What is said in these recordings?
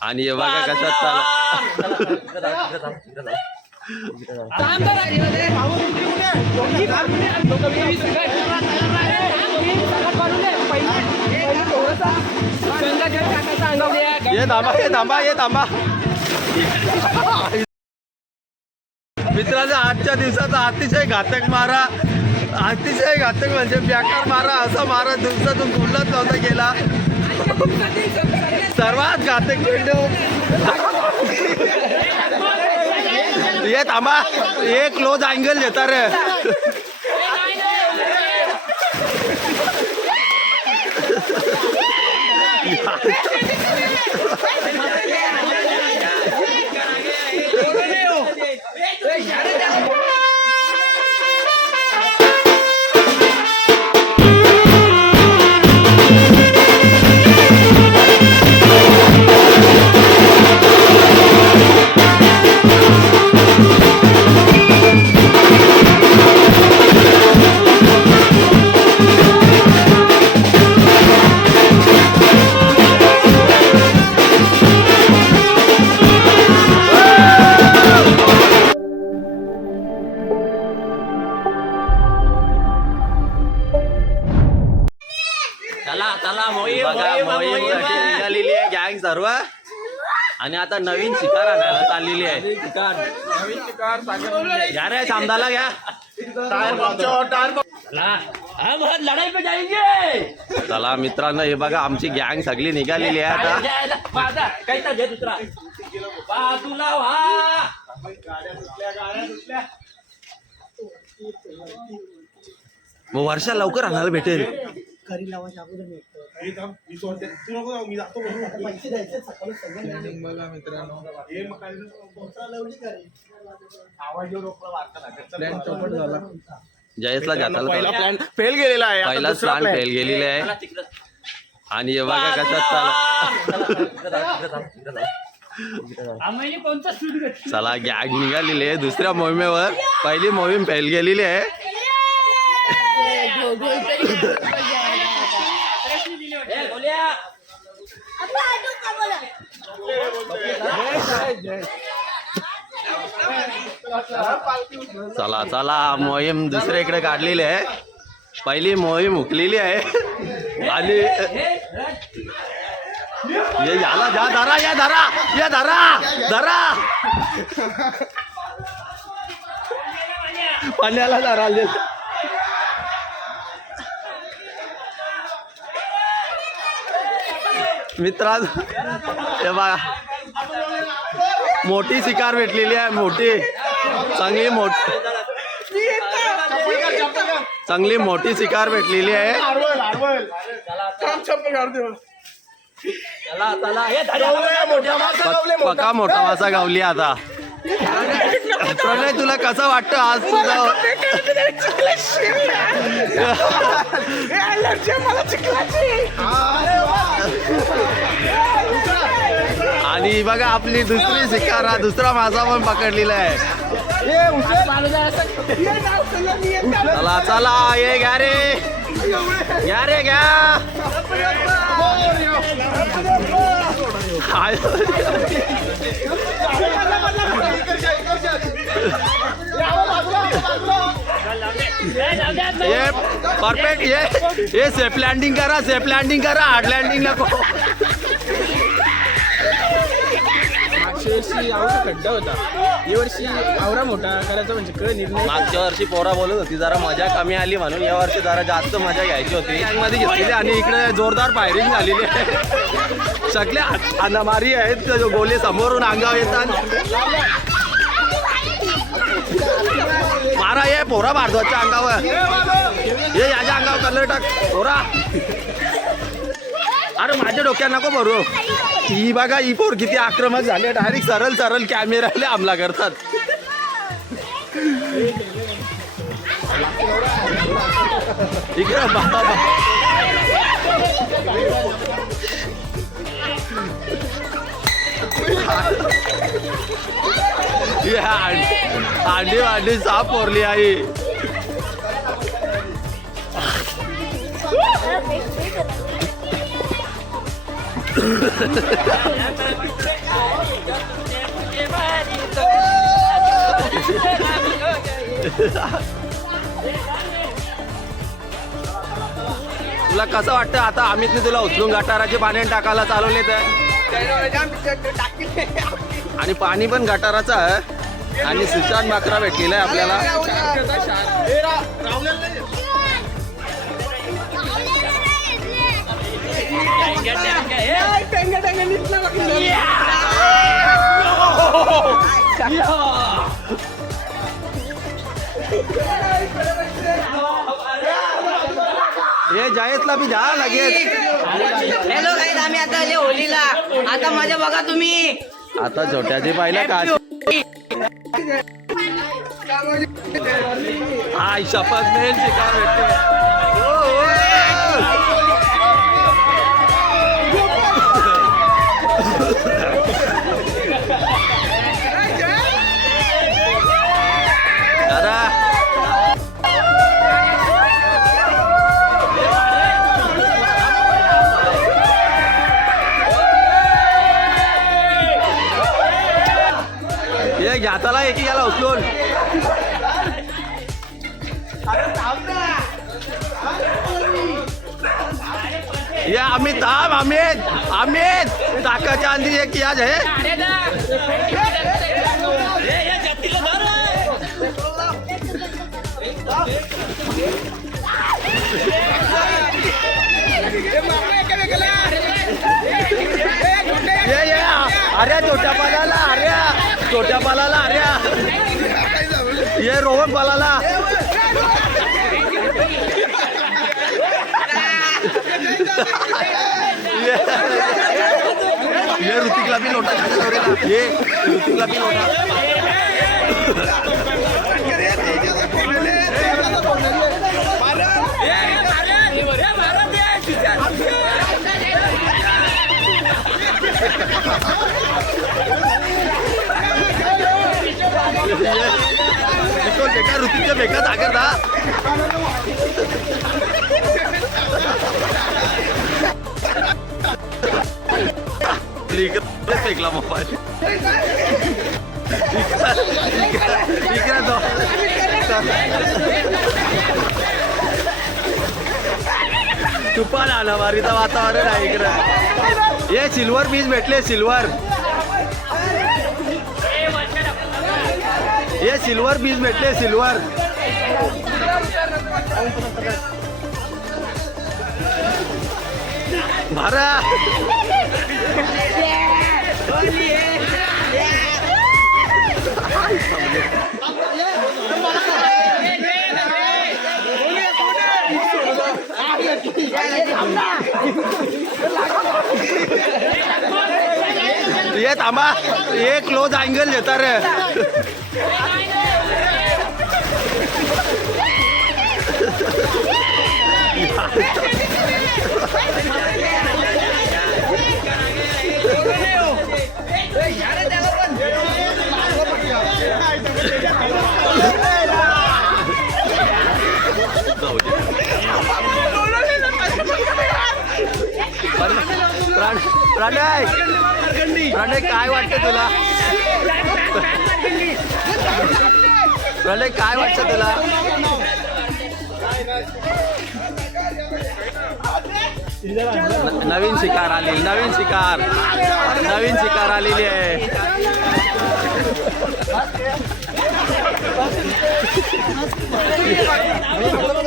आणि हे बघा कशात चालू ये थांबा ये थांबा ये थांबा. आजच्या दिवसाचा अतिशय घातक मारा. अतिशय घातक म्हणजे बेकार मारा असा मारा. दिवसातून कुठलाच नव्हता गेला सर्वात घातक चेंडू ये थांबा. हे क्लोज अँगल देता रे. आता नवीन शिकार आणायला चाललेली आहे. घ्या रे शामदाला घ्या. चला. हम हर लढाई पे जाएंगे चला मित्रांनो हे बघा आमची गँग सगळी निघालेली आहे आता. जायला, माझा काहीचा घे दुसरा. बाजूला व्हा मग वर्षा लवकर आणायला भेटेल. घरी लावायच्या अगोदर मी. येतो. पैसे द्यायचे सकाळी सगळं पोचरा लावली का रे? जयेशला जाताला प्लॅन फेल गेलेला आहे आता पहिलाच दुसरा प्लॅन plan. फेल गेलेले आहे. आणि हे बघा कशात चालू आम्ही कोणता शूट घेतला चला गॅग निघालेली आहे दुसऱ्या मोहिमेवर पहिली मोहीम फेल गेलेली आहे चला चला मोहीम दुसऱ्याकडे काढलेली आहे. पहिली मोहीम हुकलेली आहे. आणि ये याला जा धरा या धरा या धरा धरा. पाण्याला धरा मित्रा हे बघा. मोठी शिकार भेटलेली आहे मोठी. चांगली मोठी चांगली मोठी शिकार भेटलेली आहे. हे पक- पका मोठा मासा गावली आता. प्रणय तुला कसं वाटतं आज तुझं आणि बघा आपली दुसरी शिकार हा दुसरा मासा पण पकडलेला आहे. चला चला ये घ्या रे. घ्या रे घ्या. परफेक्ट ये. ये सेफ लँडिंग करा सेफ लँडिंग करा. हार्ड लँडिंग नको. वर्षी आवडा खड्डा होता. या वर्षी आवडा मोठा करायचा म्हणजे कळ निर्णय मागच्या वर्षी पोरा बोलत होती जरा मजा कमी आली म्हणून या वर्षी जरा जास्त मजा घ्यायची होती. मध्ये घेतलेली आणि इकडे जोरदार फायरिंग झालेली आहे. सगळे अनामारी आहेत जो गोले समोरून अंगावर येतात. मारा ये पोरा भारद्वाजच्या अंगावर. ये याच्या अंगावर कलर टाक पोरा. अरे माझ्या डोक्यात नको भरू. ही बघा ही पोर किती आक्रमक झाले डायरेक्ट सरळ सरळ कॅमेराले हमला करतात. इकडे बाबा ही अंडी अंडी अंडी साप पोरली आई. तुला कसं वाटतं आता अमितने तुला उचलून गटाराचे पाणी टाकायला चालवले तर आणि पाणी पण गटाराचं आहे. आणि सुशांत माकरा भेटलेला आहे आपल्याला. हे जयेशला बी द्या लगेच. हॅलो गाईज आम्ही आता आले होलीला. आता माझ्या बघा तुम्ही. आता छोट्याचे पाहिलं का? हाय शपथ मेल शिकार भेटते. हे घ्याताला एकी याला उचलून. ये अमित थांब अमित अमित. ताकाच्या आंधी एक याज आहे. ये ये अरे छोट्या पालाला अरे छोट्या पालाला अरे ये रोहन पालाला ये ये ऋतिकला बी लोटा ये ऋतिकला बी लोटा बेकार ऋतिकच्या बेकार जागर दा. फेकला मोबाईल. इकडे तो. तुपान आला मारीचं वातावरण आहे इकडं. हे सिल्वर पीस भेटले सिल्वर. हे सिल्वर बीज भेटले सिल्वर. भारा. ये थांबा ये क्लोज अँगल देता रे. प्रणय प्रणय काय वाटतं तुला? प्रणय काय वाटतं तुला? नवीन शिकार आली नवीन शिकार. नवीन शिकार आलेली आहे.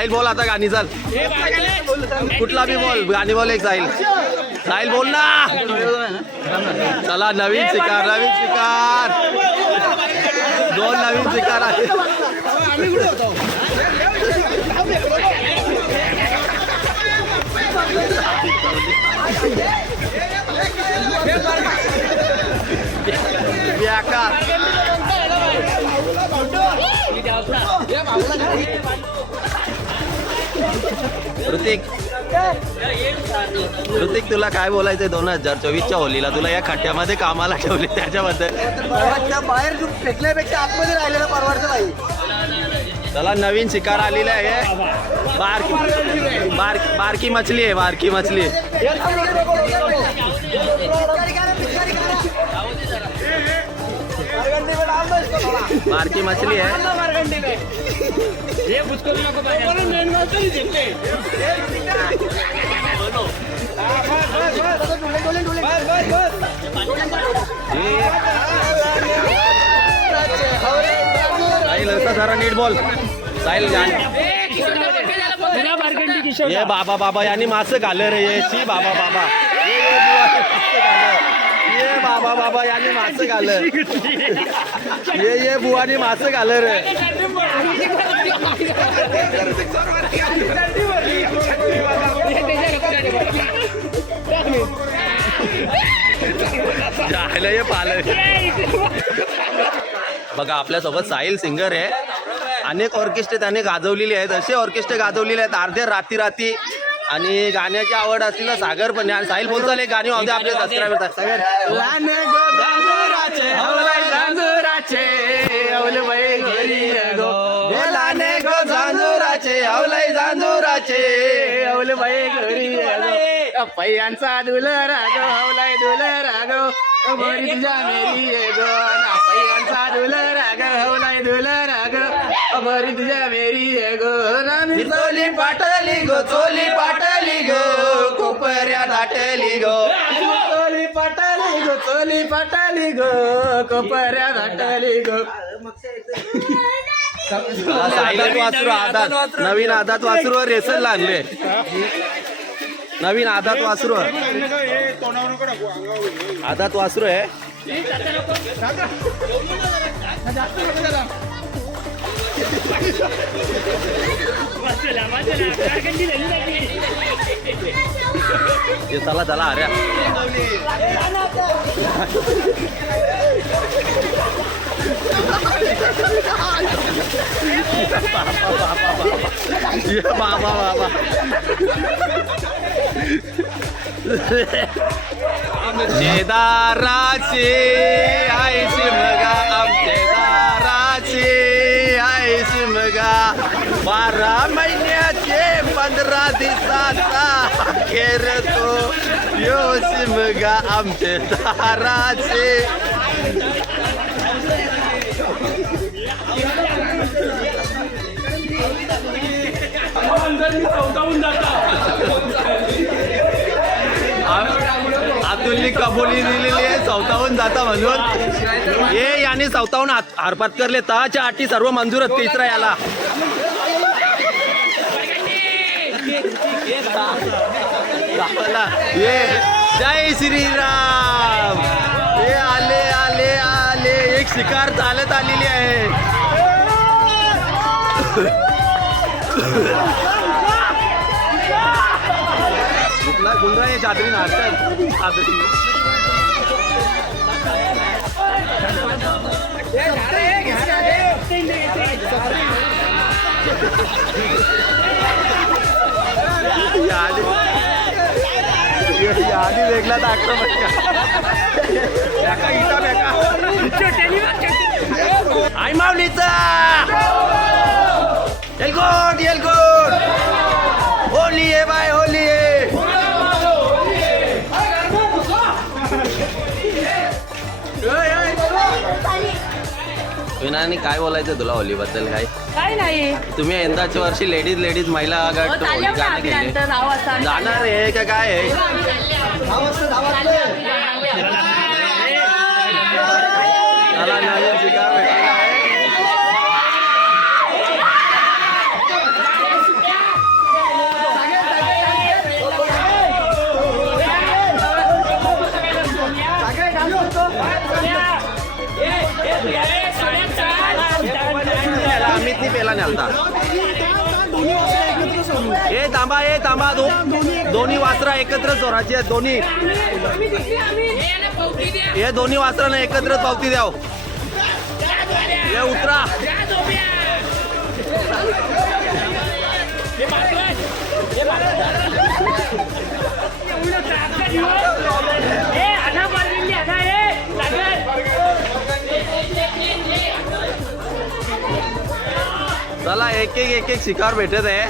साहिल बोल आता गाणी चाल. कुठला बी बोल गाणी बोल एक साहिल. साहिल बोल ना. चला नवीन शिकार नवीन शिकार. दोन नवीन शिकार आहे ऋतिक. ऋतिक तुला काय बोलायचंय दोन हजार चोवीसच्या होलीला? तुला या खड्ड्यामध्ये कामाला ठेवले त्याच्याबद्दल. बाहेर फेकल्यापेक्षा आतमध्ये राहिलेला परवडतं बाई त्याला नवीन शिकार आलेला आहे. बारकी बारकी बारकी मछली आहे बारकी मछली. बारकी मछली आहे. हे नको जरा नीट बोल. साहिल ये बाबा बाबा यांनी मासे खाल्लं रे ये शी बाबा बाबा. ये बाबा बाबा यांनी मासे खाल्लं ये ये बुवानी मासे खाल्लं रे. जायला ये बघा आपल्यासोबत साहिल सिंगर आहे. अनेक ऑर्केस्ट्रे त्याने गाजवलेले आहेत. असे ऑर्केस्ट्रे गाजवलेले आहेत अर्धे राती राती आणि गाण्याची आवड असली ना सागर पण आहे. आणि साहिल फोन एक गाणी होते आपले सबस्क्राईबर सागर गो. पैयांचा दुलरा गो हवलाई दुलरा गो बरी तुझ्या मेरी ये गो ना. पैयांचा दुलरा गो हवलाई दुलरा गो बरी तुझ्या मेरी ये गो ना. मी चोली पाटली गो चोली पाटली गो कोपऱ्या दाटली गो. चोली पटाली गो चोली पटाली गो कोपऱ्या दाटली गो. वासरू आदात. नवीन आदात वासरूवर रेसल लागले. नवीन आदात वासरू आदात वासरू आहे वाचला, वाचला. बारगंडी झाली नाही. हे चला चला अरे ये बाबा बाबा आमचेदाराची आईची मगा आमचेदाराची आईची मगा बारा महिन्याचे पंधरा दिवसाचा अखेर तो यो शिमगा आमचे दाराचे. अतुलनी कबुली दिलेली आहे चौथावून जाता म्हणून. हे याने चौथावून हरपात करले. तहाच्या आठी सर्व मंजूर आहेत तिसरा याला. ये जय श्रीराम. हे आले आले आले. एक शिकार चालत आलेली आहे. कुठला गुंडा आहे चादरी नाचतात चादरी यादी यादी वेगळा आक्रमण बेका इटा बेका आई माऊलीचा एलगोट एलगोट होली आहे बाय होली आहे विनानी काय बोलायचं तुला होलीबद्दल काय? काय नाही. तुम्ही यंदाच्या वर्षी लेडीज लेडीज महिला गट होली गाणं केले. नाव असं जाणार आहे का काय आहे? मला चालता पेला ए तांबा ए तांबा दो दोन्ही वासरा एकत्र चोराची आहेत दोन्ही. हे दोन्ही वासरांना एकत्र पावती द्याव हे. हो. उतरा. हे चला एक एक एक एक शिकार भेटत आहे.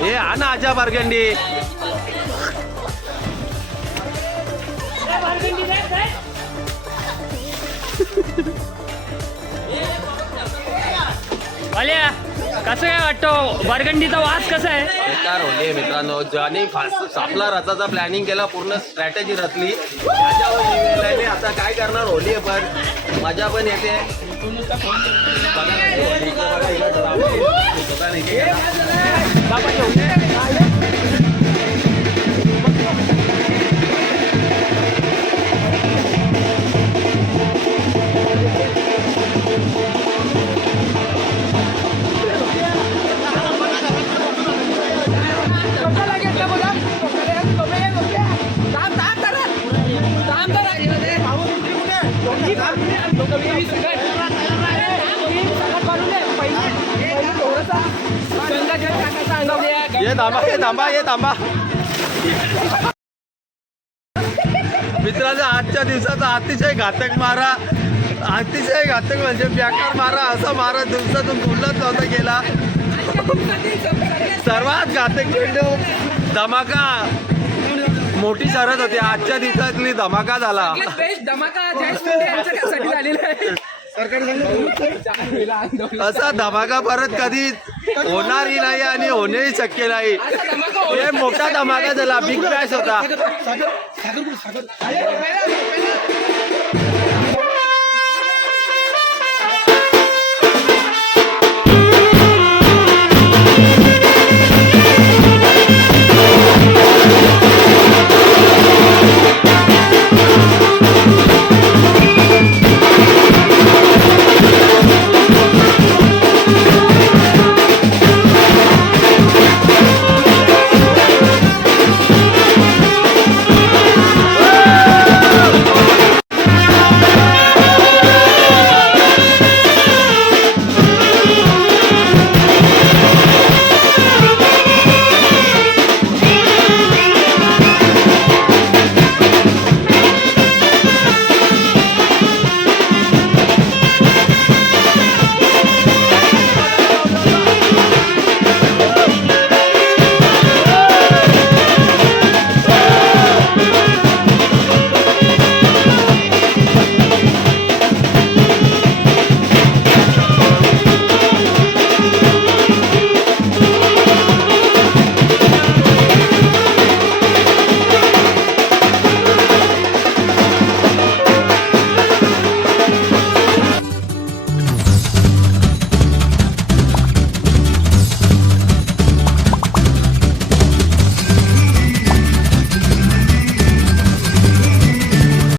हे हा ना आजा बारगंडी. आल्या. कसं काय वाटतं? बरगंडीचा वास कसा आहे? बेकार होली मित्रांनो. ज्याने फास्ट सापला रथाचा प्लॅनिंग केला पूर्ण स्ट्रॅटेजी रचली. ही आली. आता काय करणार? होली आहे पण. मजा पण येते. बघा ना, होली इकडे बघा, इकडे रावली. बघा ना, इकडे. ये थांबा ये थांबा ये थांबा. मित्रांचा आजच्या दिवसाचा अतिशय घातक मारा. अतिशय घातक म्हणजे बेकार मारा असा मारा दिवसातून कुठलाच नव्हता गेला. सर्वात घातक चेंडू धमाका. मोठी शरद होती. आजच्या दिवसातली धमाका झाला. असा धमाका परत कधी होणारही नाही आणि होणेही शक्य नाही. हे मोठा धमाका झाला. बिग बॅश होता. सागर सागर सागर